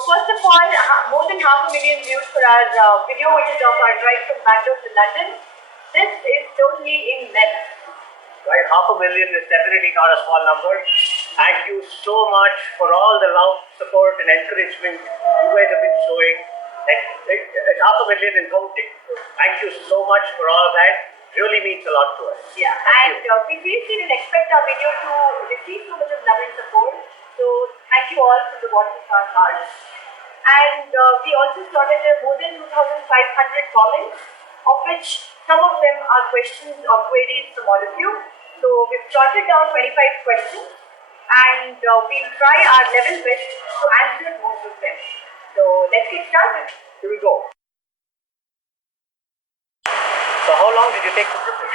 first of all, more than 500,000 views for our video, which is of our drive from Bangalore to London. This is totally in length. Right, 500,000 is definitely not a small number. Thank you so much for all the love, support and encouragement you guys have been showing. It's 500,000 and counting. So thank you so much for all of that. Really means a lot to us. Yeah, and we seriously didn't expect our video to receive so much of love and support. So thank you all from the bottom of our hearts. And we also sorted more than 2,500 comments, of which some of them are questions or queries from all of you. So we've jotted down 25 questions and we'll try our level best to answer most of them. So let's get started. Here we go. So how long did you take to prepare?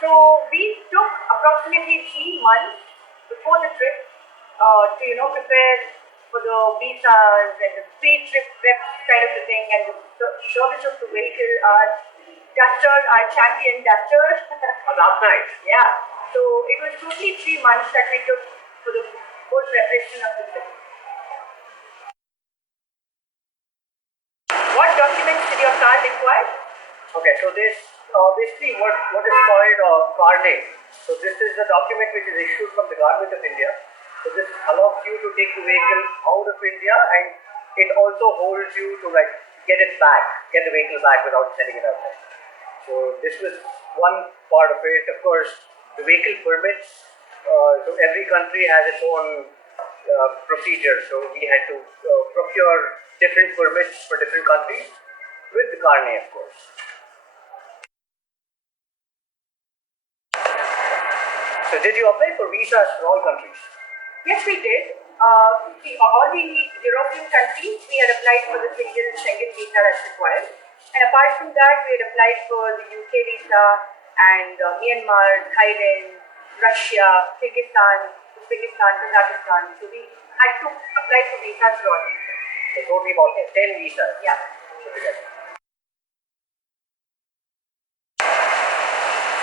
So we took approximately 3 months before the trip to prepare for the visas and the pre-trip prep kind of a thing, and the service of the vehicle. Our duster, our champion duster. Last night? Yeah. So it was totally 3 months that we took for the whole preparation of the trip. What documents did your car require? Okay, so this basically what is called car name. So this is a document which is issued from the Government of India. So this allows you to take the vehicle out of India, and it also holds you to get the vehicle back without sending it outside. So this was one part of it. Of course, the vehicle permits. So every country has its own procedure. So we had to procure different permits for different countries with the car name, of course. So did you apply for visas for all countries? Yes, we did. All the European countries, we had applied for the single Schengen visa as required. And apart from that, we had applied for the UK visa and Myanmar, Thailand, Russia, Kyrgyzstan, Uzbekistan, Kazakhstan. So we had to apply for visas for all these. So totally about 10 visas. Yeah.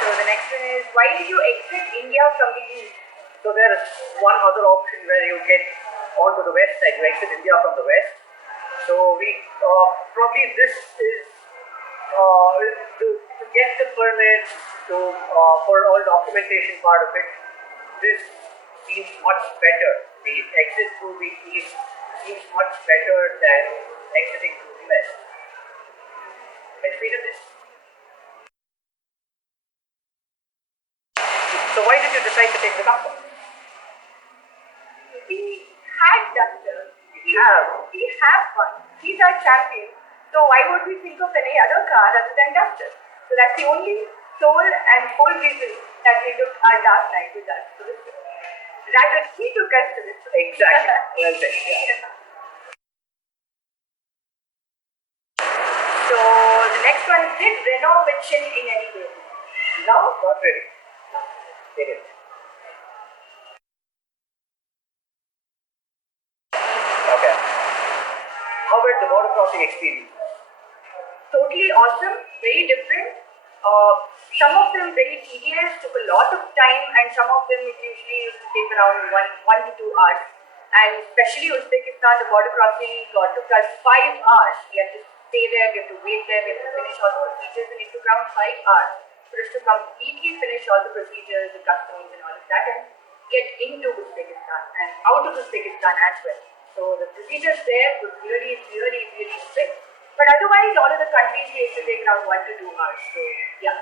So the next one is, why did you exit India from the East? So there is one other option where you get onto the west side, you exit India from the west. So we probably this is to get the permits for all documentation part of it. This seems much better. The exit through the east seems much better than exiting through the west. Let's read this. So why did you decide to take the convoy? We had Duster. We have one. He's our champion. So why would we think of any other car other than Duster? So that's the only sole and whole reason that we took our dark night with us. So this, rather, he took us to this. Exactly. Well said. Yeah. So the next one is, did Renault pitch in any way? No, not really. They didn't. Okay. How about the border crossing experience? Totally awesome, very different. Some of them very tedious, took a lot of time, and some of them it usually used to take around 1 to 2 hours. And especially Uzbekistan, the border crossing took us 5 hours. We had to stay there, we had to wait there, we had to finish all the procedures, and it took around 5 hours for us to completely finish all the procedures, the customs and all of that, and get into Uzbekistan and out of Uzbekistan as well. So the procedures there were really strict. But otherwise, all of the countries we used to take around 1 to 2 hours. So yeah.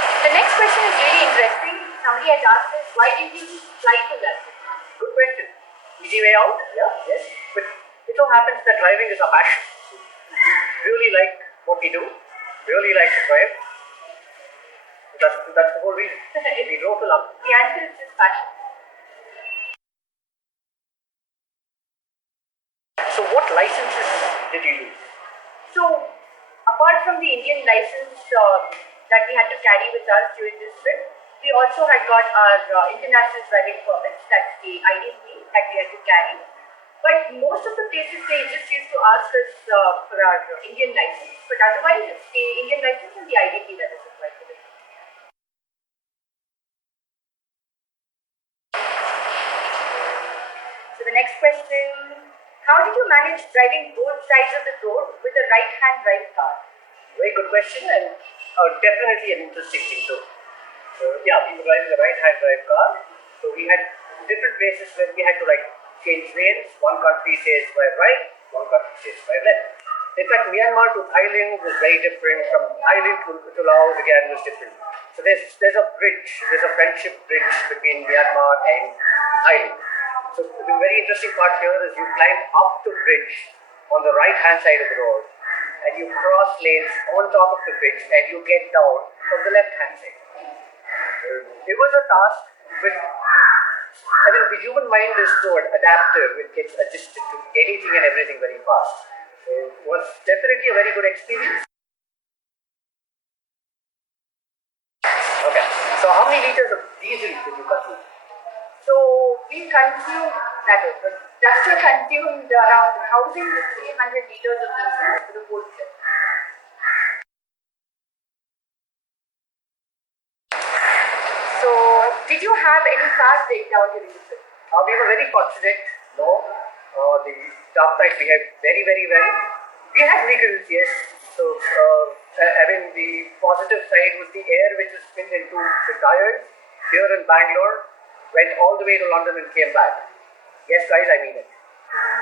The next question is really interesting. Somebody has asked us, why did you fly to London? Good question. Easy way out? Yeah, yes. But it so happens that driving is a passion. We really like what we do. Really like to drive. That's the whole reason. We drove to London. The answer is just passion. So what licenses did you use? So apart from the Indian license that we had to carry with us during this trip, we also had got our international driving permits, that's the IDP that we had to carry. But most of the places they just used to ask us for our Indian license, but otherwise it's the Indian license and the IDP that is required for this. the next question, how did you manage driving both sides of the road with a right-hand drive car? Very good question, and definitely an interesting thing too. So yeah, we were driving a right-hand drive car. So we had different places where we had to like change lanes. One country says by right, one country says by left. In fact, Myanmar to Thailand was very different. From Thailand to Laos again was different. So there's a bridge, there's a friendship bridge between Myanmar and Thailand. So the very interesting part here is you climb up the bridge on the right-hand side of the road, and you cross lanes on top of the bridge, and you get down from the left-hand side. It was a task with, I mean, the human mind is so adaptive, it gets adjusted to anything and everything very fast. It was definitely a very good experience. Okay, so how many liters of diesel did you consume? So we consumed, that is, the Duster consumed around 1,300 liters of diesel for the whole trip. So, did you have any car breakdown during the trip? We were very fortunate. No, the staff side behaved very, very well. We had niggles, yes. So, I mean, the positive side was the air which was spilled into the tires here in Bangalore, went all the way to London and came back. Yes, guys, I mean it.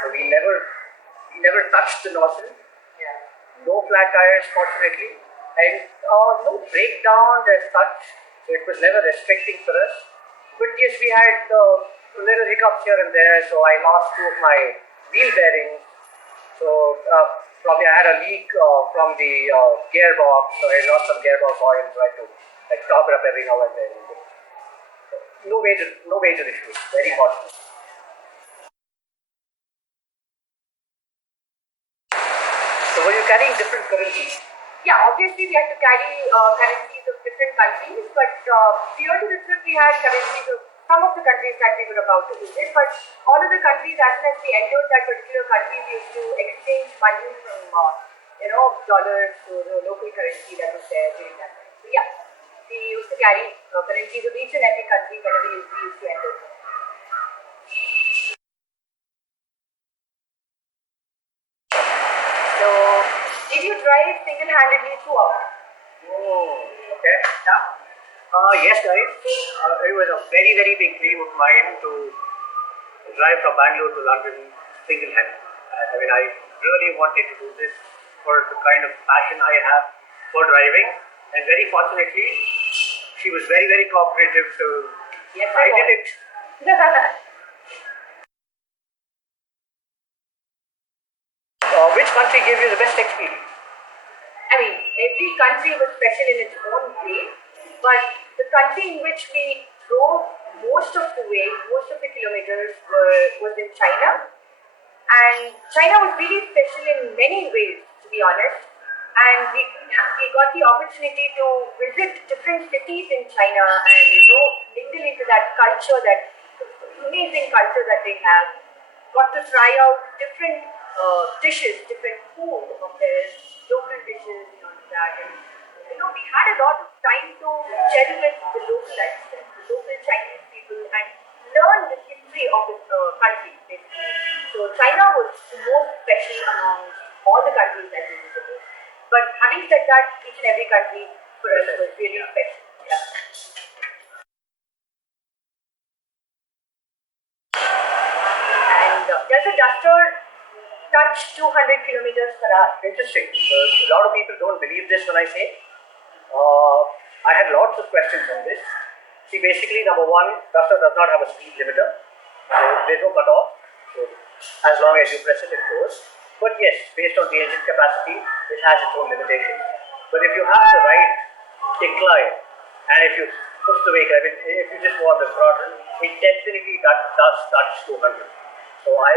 So we never touched the nozzle. Yeah. No flat tires, fortunately, and no breakdown as such. So it was never restricting for us. But yes, we had little hiccups here and there. So I lost two of my wheel bearings. So probably I had a leak from the gearbox. So I lost some gearbox oil. So I had to like top it up every now and then. No major issues. Very fortunate. So were you carrying different currencies? Yeah, obviously we had to carry currencies of different countries, but prior to the trip we had currencies of some of the countries that we were about to visit, but all of the countries, as soon as we entered that particular country, we used to exchange money from dollars to the local currency that was there during that time. So yeah, we used to carry currencies of each and every country whenever we used to enter. So, did you drive single-handedly throughout? Oh, okay. Yeah. Yes, guys. It was a very, very big dream of mine to drive from Bangalore to London single-handed. I mean, I really wanted to do this for the kind of passion I have for driving, and very fortunately, she was very, very cooperative. So Yes, I did it. Which country gave you the best experience? I mean, every country was special in its own way, but the country in which we drove most of the way, most of the kilometers was in China. And China was really special in many ways, to be honest. And we got the opportunity to visit different cities in China and mingle into that culture, that amazing culture that they have. Got to try out different dishes, different food of theirs, local dishes, that. And we had a lot of time to gel with the local accent, the local Chinese people, and learn the history of the country, basically. So China was the most special among all the countries that we visited. But having said that, each and every country for us was really special. Yeah. And does a duster touch 200 kilometers per hour? Interesting. A lot of people don't believe this when I say. I had lots of questions on this. See, basically, number one, Duster does not have a speed limiter. So there's no cutoff. So as long as you press it, it goes. But yes, based on the engine capacity, it has its own limitations. But if you have the right decline, and if you push the vehicle, I mean, if you just go on the throttle, it definitely does touch 200. So I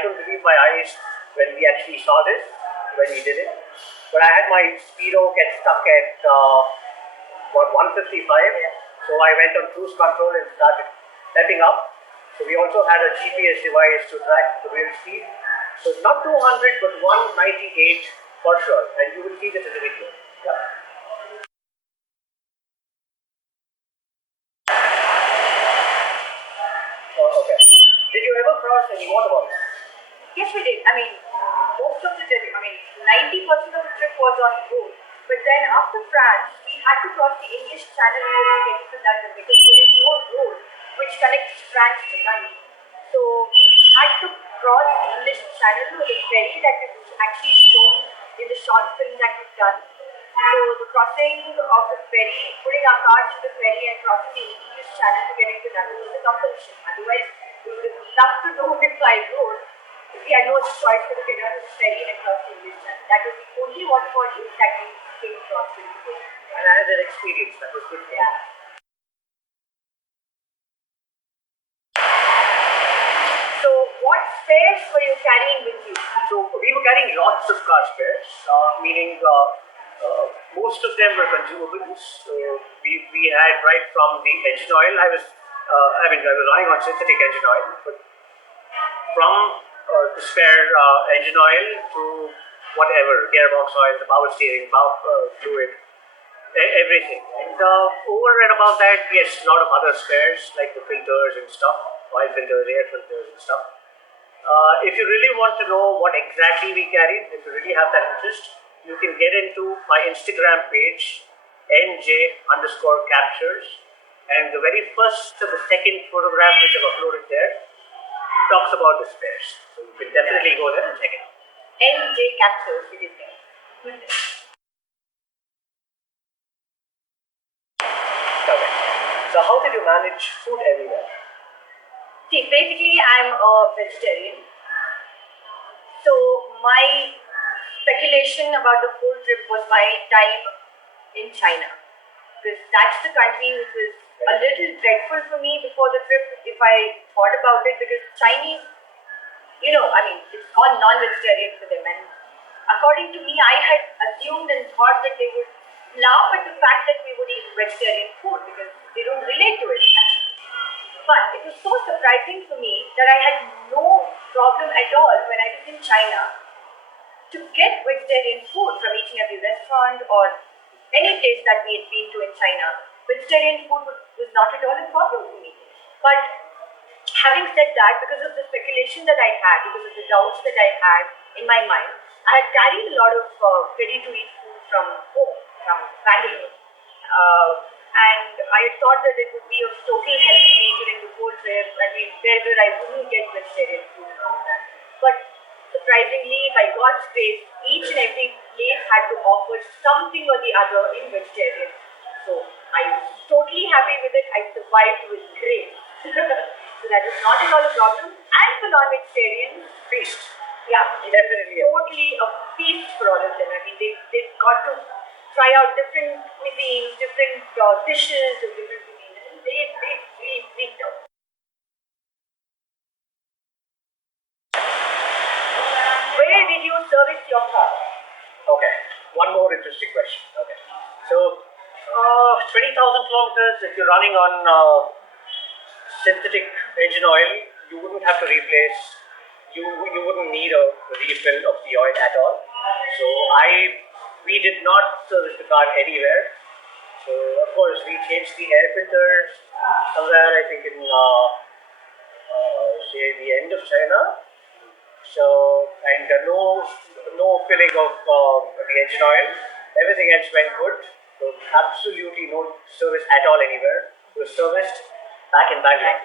couldn't believe my eyes when we actually saw this, when we did it. But I had my speedo get stuck at about 155. So I went on cruise control and started stepping up. So we also had a GPS device to track the real speed. So not 200, but 198 for sure. And you will see this in the video. Yeah. Okay. Did you ever cross any? What about that? Yes, we did. I mean, most of the trip, 90% of the trip was on road. But then after France, we had to cross the English Channel in order to get to London because there is no road which connects France to London. So we had to cross the English Channel with a ferry that is actually shown in the short film that we've done. So the crossing of the ferry, putting our cars to the ferry and crossing the English Channel to get into London was a compulsion. Otherwise, we would have loved to do it by road. We had no choice but to get on the ferry and cross the English Channel. That was the only water body that we came across with the boat. And as an experience, that was good. Yeah. So what spares were you carrying with you? So we were carrying lots of car spares, meaning most of them were consumables. So we had right from the engine oil. I was running on synthetic engine oil, but from the spare engine oil to whatever, gearbox oil, the power steering, power fluid, everything. And over and above that, yes, a lot of other spares like the filters and stuff, oil filters, air filters and stuff. If you really want to know what exactly we carried, if you really have that interest, you can get into my Instagram page, nj_captures, and the very first or the second photograph which I've uploaded there talks about the spares. So you can definitely go there and check it out. NJ capsules, it is there. Okay. So how did you manage food everywhere? See, basically I'm a vegetarian. So my speculation about the whole trip was my time in China. Because that's the country which was a little dreadful for me before the trip if I thought about it, because Chinese, it's all non-vegetarian for them, and according to me, I had assumed and thought that they would laugh at the fact that we would eat vegetarian food because they don't relate to it actually. But it was so surprising for me that I had no problem at all when I was in China to get vegetarian food from each and every restaurant or any place that we had been to in China. Vegetarian food was not at all a problem for me. But having said that, because of the speculation that I had, because of the doubts that I had in my mind, I had carried a lot of ready-to-eat food from home, from Bangalore. And I had thought that it would be of total help to me during the whole trip, and wherever I wouldn't get vegetarian food and all that. But surprisingly, by God's grace, each and every place had to offer something or the other in vegetarian. So I was totally happy with it. I survived with grace. So that is not at all a problem. And for non-vegetarians, Feast. yeah, Definitely. totally a feast for all of them. I mean, they've got to try out different cuisines, different dishes of different cuisines, and they really freaked out. Where did you service your car? Okay. One more interesting question. Okay. So, 20,000 kilometers, if you're running on synthetic engine oil, you wouldn't have to replace, you wouldn't need a refill of the oil at all. So we did not service the car anywhere. So of course we changed the air filters somewhere, I think in say the end of China. So, and no filling of the engine oil. Everything else went good. So absolutely no service at all anywhere. It was serviced back in Bangalore.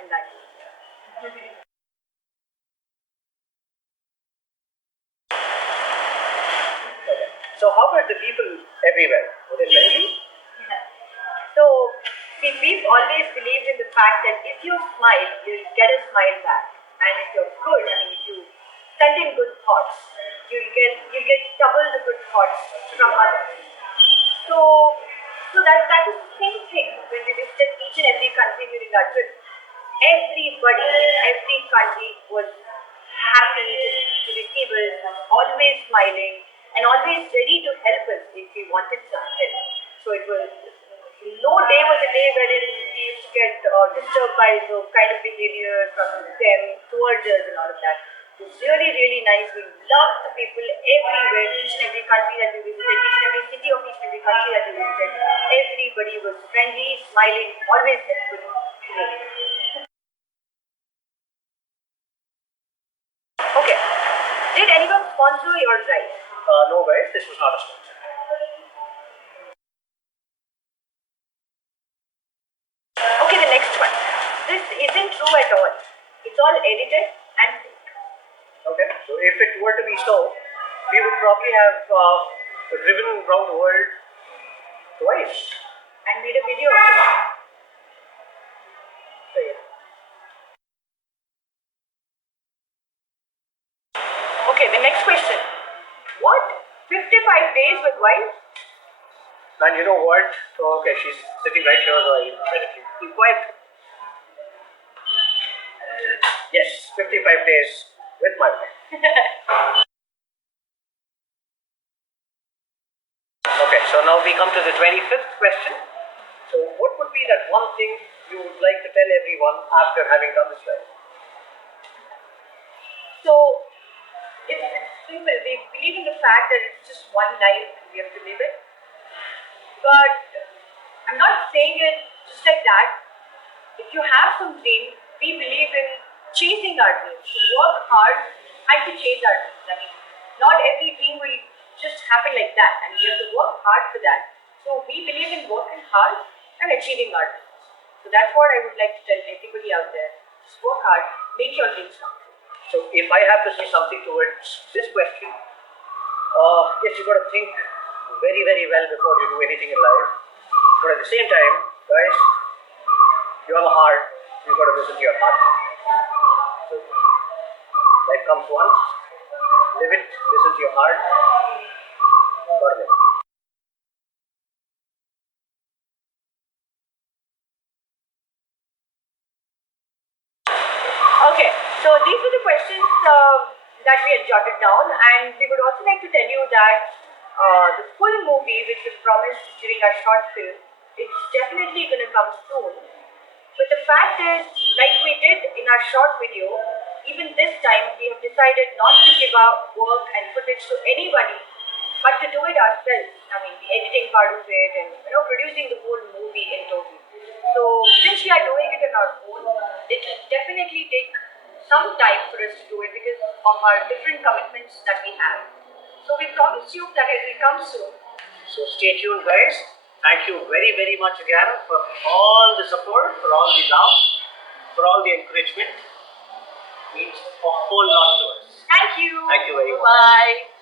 Okay. Okay. So how were the people everywhere? Were they friendly? So, see, we've always believed in the fact that if you smile, you'll get a smile back. And if you're good, if you send in good thoughts, you'll get double the good thoughts from others. So that was the same thing when we visited each and every country during our trip. Everybody in every country was happy to receive us, was always smiling, and always ready to help us if we wanted some help. So it was, no day was a day wherein we used to get disturbed by the kind of behavior from them towards us and all of that. It was really, really nice. We loved the people everywhere, each and every country that we visited, each and every city of each and every country that we visited. Everybody was friendly, smiling, always helpful. sponsor your drive? No guys, this was not a sponsor. Okay, the next one. This isn't true at all. It's all edited and fake. Okay, so if it were to be so, we would probably have driven around the world twice. And made a video of it. So, yeah. Okay, the next question. What? 55 days with wife? And you know what? So, okay, she's sitting right here, so I better keep quiet. Yes, 55 days with my wife. Okay, so now we come to the 25th question. So, what would be that one thing you would like to tell everyone after having done this ride? So, it's simple. We believe in the fact that it's just one life and we have to live it. But I'm not saying it just like that. If you have some dream, we believe in chasing our dreams, to work hard and to chase our dreams. I mean, not every dream will just happen like that, and we have to work hard for that. So we believe in working hard and achieving our dreams. So that's what I would like to tell everybody out there. Just work hard, make your dreams come true. So, if I have to say something towards this question, yes, you got to think very, very well before you do anything in life. But at the same time, guys, you have a heart, you got to listen to your heart. So, life comes once, live it, listen to your heart, got to live it. Okay, so these were the questions that we had jotted down, and we would also like to tell you that the full movie, which was promised during our short film, it's definitely going to come soon. But the fact is, like we did in our short video, even this time we have decided not to give our work and footage to anybody, but to do it ourselves. I mean, the editing part of it and producing the whole movie in total. So since we are doing it on our own, it will definitely take some time for us to do it because of our different commitments that we have. So we promise you that it will come soon. So, stay tuned, guys. Thank you very, very much again for all the support, for all the love, for all the encouragement. It means a whole lot to us. Thank you. Thank you very much. Bye.